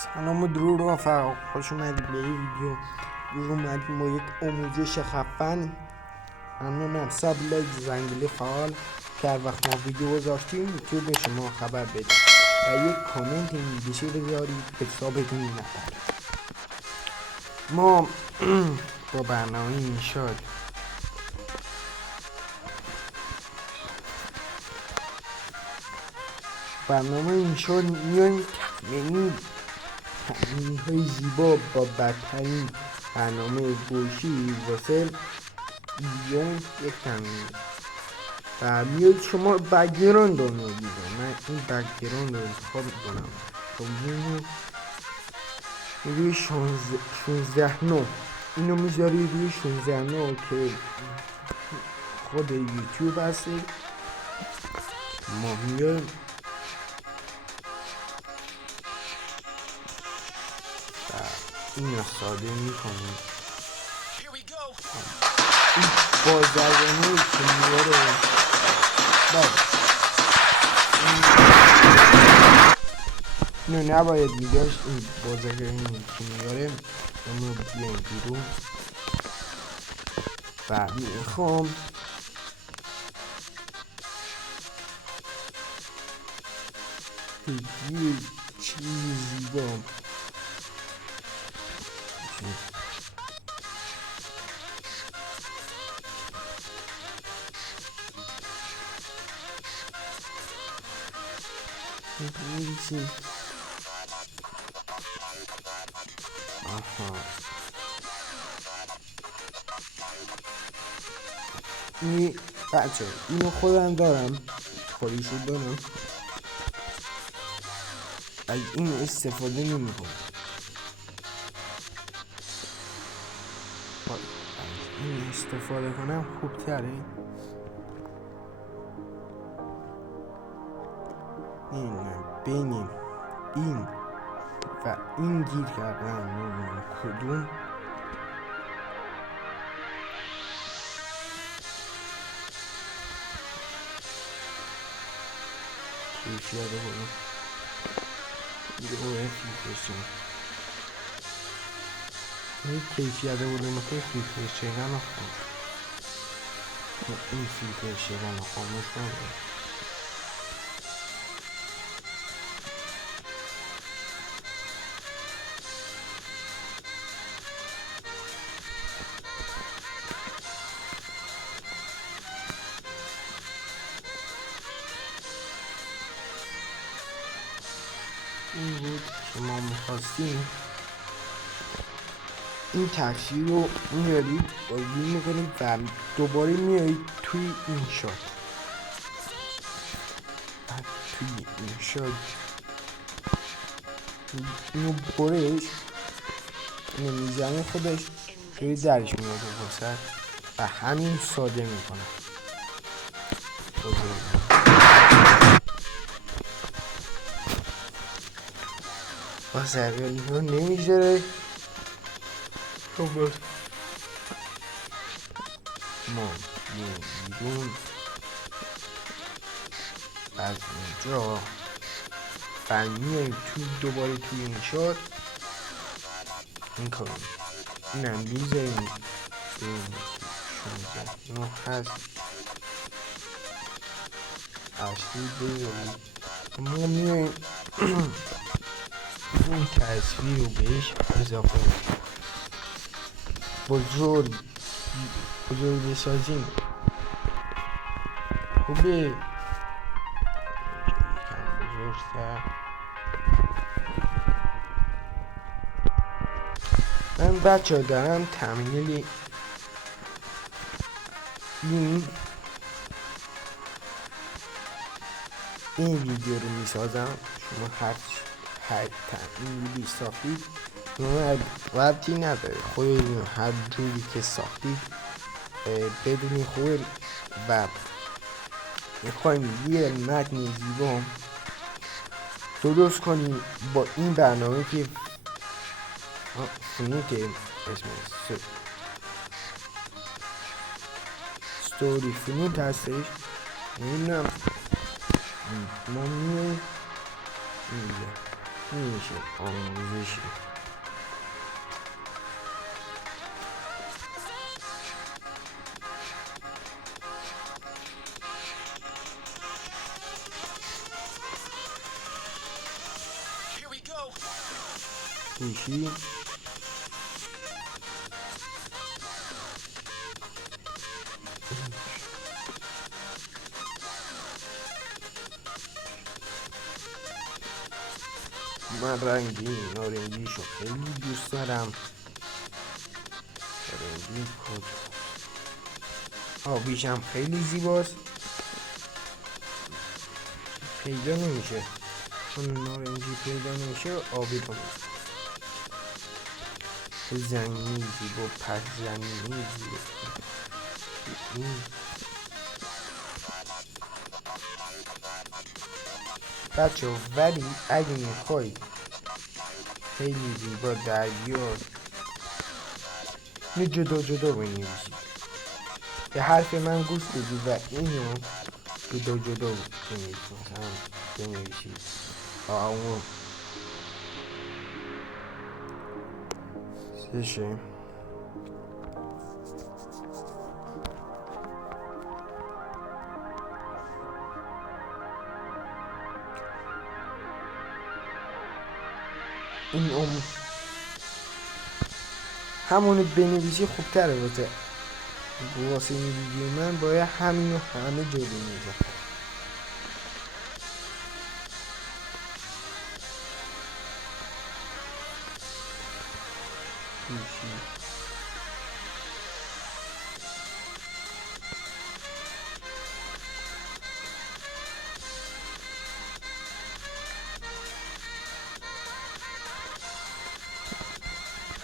سلام و درود رفقا، خوش اومدید به این ویدیو. اومدیم با یک آموزش خفن. ممنونم. ساب لایک زنگوله فعال که هر وقت ما ویدیو گذاشتیم یوتیوب به شما خبر بده و یک کامنت انگلیسی بذارید به حسابتون نپره. ما با برنامه انشاد میایم تمرین های زیبا با بدترین برنامه گوشی واسه بیان یک تمرین و میاد شما بک‌گراند رو میگیره. من این بک‌گراند رو انتخاب میکنم تا روی 16:9 اینو میذاری روی 16:9 که خود یوتیوب هستی. ما میایم اینو ساده میکنیم. این بازرگانی که میاره اینو نباید میداشت. این بازرگانی که میاره اما بیایم بیرون و میخوام یه چیزی زیبا بنویسیم. این بچه اینو خودم دارم، خودشو دارم، از این استفاده نمی کنم. این استفاده کنم خوب تره. بین این و این گیر کردم، نمیدونم کدوم. کیفیت بودم ویدیو فیلترشن این کیفیت بودم که فیلترشن نخوام. این فیلترشن خاموش کنم. این بود که ما میخواستیم. این تاثیر رو میارید بازی میکنید و دوباره میارید توی این شات. توی این شات اینو برش اینو میزنه خودش توی درش میاد واسه و همین ساده میکنه. واسه اینو نمیذاره. ما بیرون از اینجا و میایم دوباره توی این شات این کارو اینم میذاریم این 16:9 هست اصلی بذاریم. ما میایم اون تصویر رو بهش اضافه میکنیم. بزرگ بسازیم. خوبه یکم بزرگتر. من بچه ها دارم تمرین این ویدیو رو میسازم. شما هر تمرینی ساختید ربطی نداره، خودتون هر جوری که ساختید بدونی خوب و میخوایم یه متن زیبا درست کنیم با این برنامه که فونیت اسمش ستوری فونیت هستش. اینم ما میگه میشه آموزشی. گوشی من رنگی نارنجیشو خیلی دوست دارم. نارنجی کد آبیشم خیلی زیباست، پیدا نمیشه چون نارنجی پیدا نمیشه آبی رو زنگی زیبا، پس زنگی زیبا. بچه ولی اگه میخوای خیلی زیبا در بیاد اینو جدا جدا بنویسید، به حرف من گوش بدید و اینو جدا جدا بنویسید. اون سشه این همونو بنویسی خوبتره واسه این ویدیو. من باید همینو همه جا بنویسم.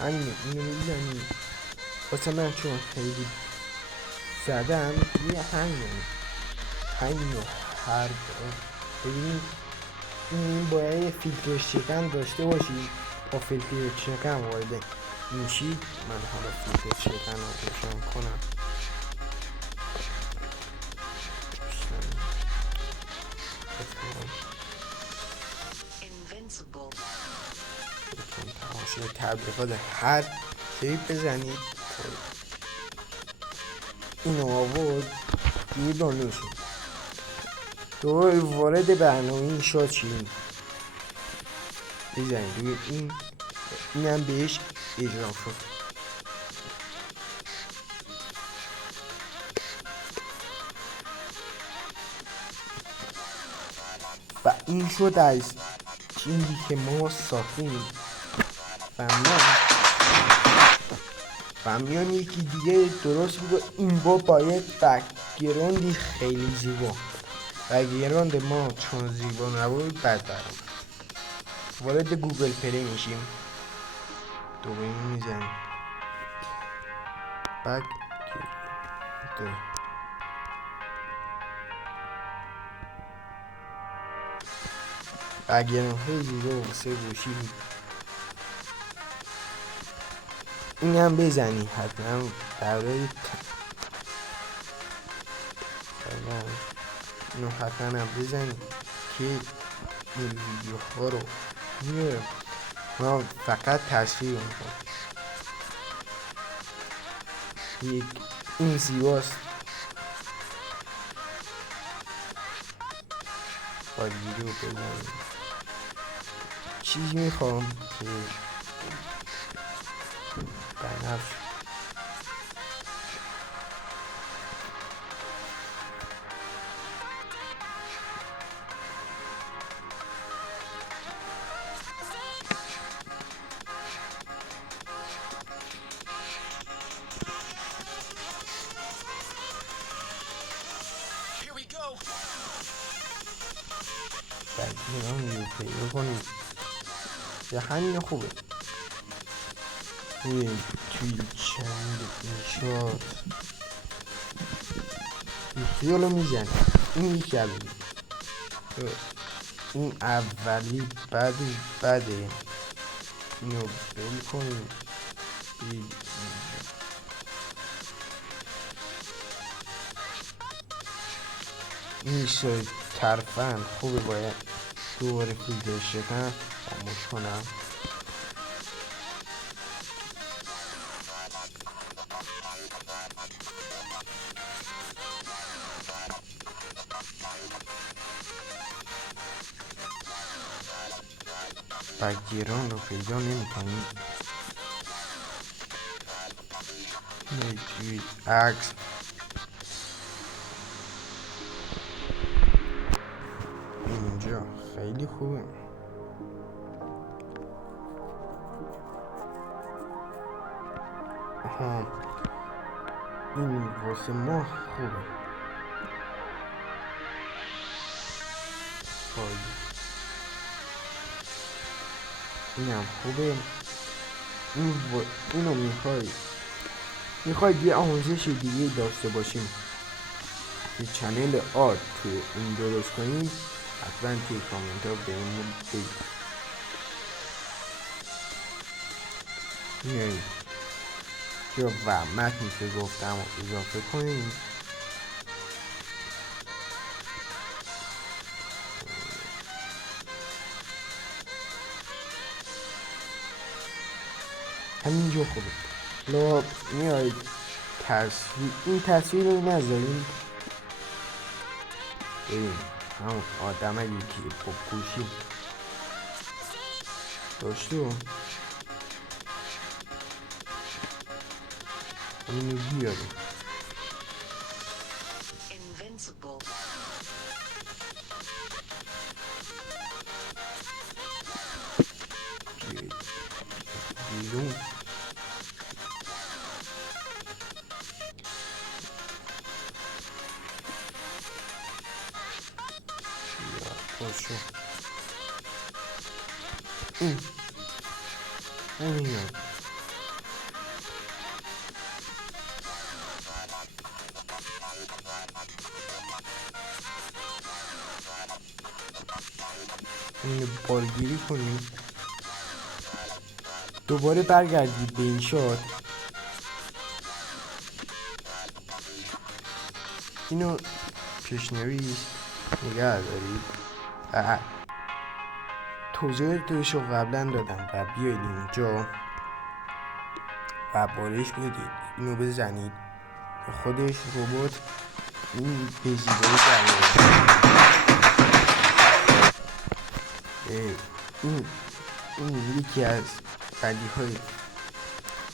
همین اینو میزنی واسه من چون خیلی زدم یه همینو هر ببینید این باید فیلتر شکن داشته باشید. با فیلتر شکن وارد میشید. من حالا فیلتر شکن رو روشن کنم. تماشای تبلیغات هر تیپ بزنید. اینو آورد دیگه دانلود شد. دوباره وارد برنامه شد چی بزنید روی اینم بهش اضافه شد. و این شد از چیزی که ما ساختیم. و میان یکی دیگه درست بود. این باید بک‌گراندی خیلی زیبا. بک‌گراند ما چون زیبا نبود بد برام. وارد گوگل پلی میشیم. دوباره میزنیم بک‌گراند. بک‌گراند خیلی زیبا واسه گوشی. این هم بزنی حتما برای اینو حتما هم بزنی که این ویدیوها رو میارم. ما فقط تصویر میکنم. این زیباست. باید ویدیو بزنیم. چیزی میخوام که بنفش بگیرم رو پیدا کنیم. یا همین خوبه. توی چند اینشاد خیالو میزن. این یکی اولی. این اولی بده. اینو بل کنیم. این شاید ترفند خوبه. باید دوباره فیلتر شکن خاموش کنم. بگیران رو پیدا نمی کنیم. میگوید عکس اینجا خیلی خوبه. این واسه ما خوبه. اینم خوبه. اینو میخواید یه آموزش دیگه داشته باشیم یه چنل آرت تو این درست کنیم، حتما توی کامنت ها بهمون بگید. میاییم یا و متنی که گفتم اضافه کنیم. همینجا خوبه. حالا میایید این تصویر رو نذاریم. ببین همون آدم یکی با گوشی داشته اینو بیاریم. بیرون باشو همین اینو بالگیری کنیم. دوباره برگردید به این شات. اینو پیشنویس نگه دارید. توضیحاتش رو قبلا دادم و بیایید اینجا و بارش بدید. اینو بزنید که خودش ربات این به زیبایی این یکی از بدی های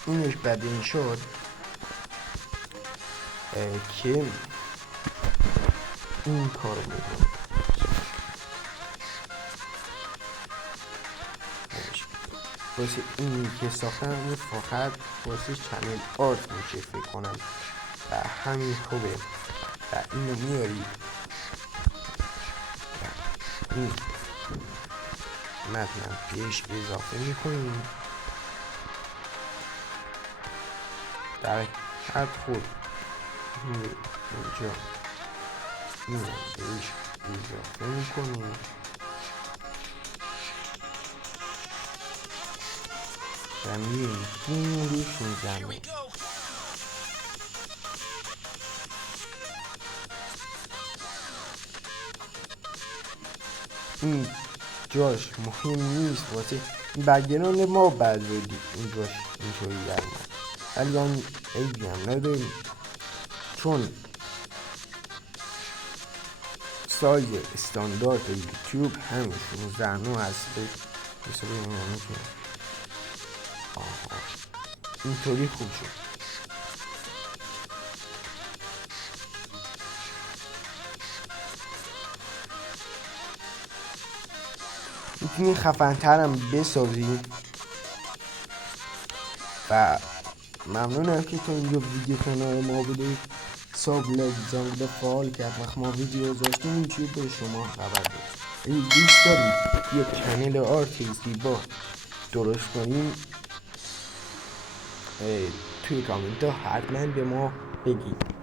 اینش بد این شد که این کار میکنه. واسه اینی که ساختم فقط واسه چنل آرت میشه فکر کنم و همین خوبه و اینو میارید این متنم پیش اضافه میکنیم در هر خود اینجا اینو پیش اضافه میکنیم و میریم این روش میزنیم. این جاش مهم نیست واسه بگران ما بردارید. این جاش اینطوری در من ولی آن عیبی هم نداریم چون سایز استاندارد یوتیوب همین 16:9 هستش. حسابی میمونه که اینطوری خوب شد. میتونی خفن‌ترم بسازی و ممنونم که تو اینجا ویدیو کنار ما بودید. ساب لایک زنگ فعال کرد وقت ما ویدیو گذاشتیم یوتیوب به شما خبر داد. اگه دوست دارید یک چنل آرت زیبا درست کنیم توی کامنت ها حتما به ما بگید.